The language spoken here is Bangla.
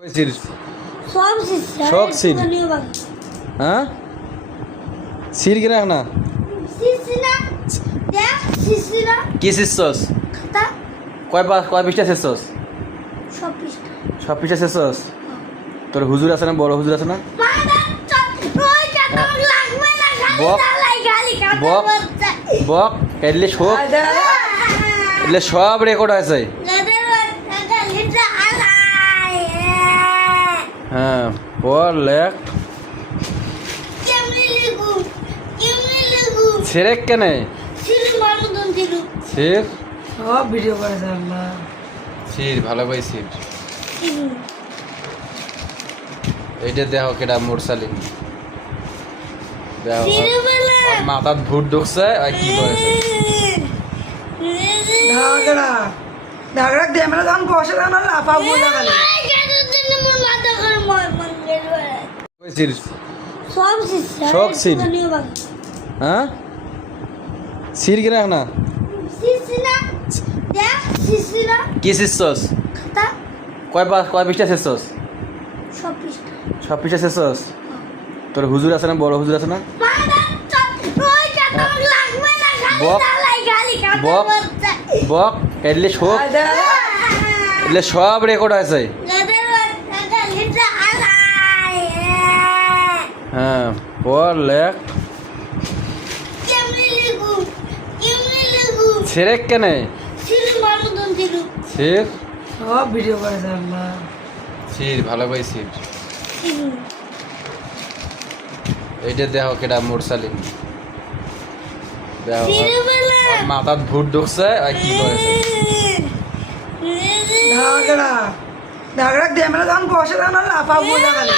সির সব সির হ্যাঁ সির কিনা না কি শিখছস কয় পৃষ্ঠা শিখছস সব পৃষ্ঠা শিখছস তোর হুজুর আছে না বড় হুজুর আছে না বক বক বক এলে সব রেকর্ড আছে হ্যাঁ পড় লেখ সেরেক কেনে সির সব ভিডিও করেছে আল্লাহ সির ভালো ভাই সির এইটা দেখো কেডা মুরসালিম দেখো মাথাত ভূত ঢুকছে আর কি করেছে ঢাকড়া ঢাকড়া ক্যামেরা যখন বসে তখন লাফা বোঝা গেল সির সব সির হ্যাঁ সির কিনা না কি শিখছস কয় পৃষ্ঠা শিখছস সব পৃষ্ঠা শিখছস তোর হুজুর আছে না বড় হুজুর আছে না বক বক বক এলে সব রেকর্ড আছে হ্যাঁ পড় লেখ সেরেক কেনে সির সব ভিডিও করেছে আল্লাহ সির ভালো ভাই সির এইটা দেখো কেডা মুরসালিম দেখো মাথাত ভূত ঢুকছে আর কি করেছে ঢাকড়া ঢাকড়া ক্যামেরা যখন বসে তখন লাফা বোঝা গেল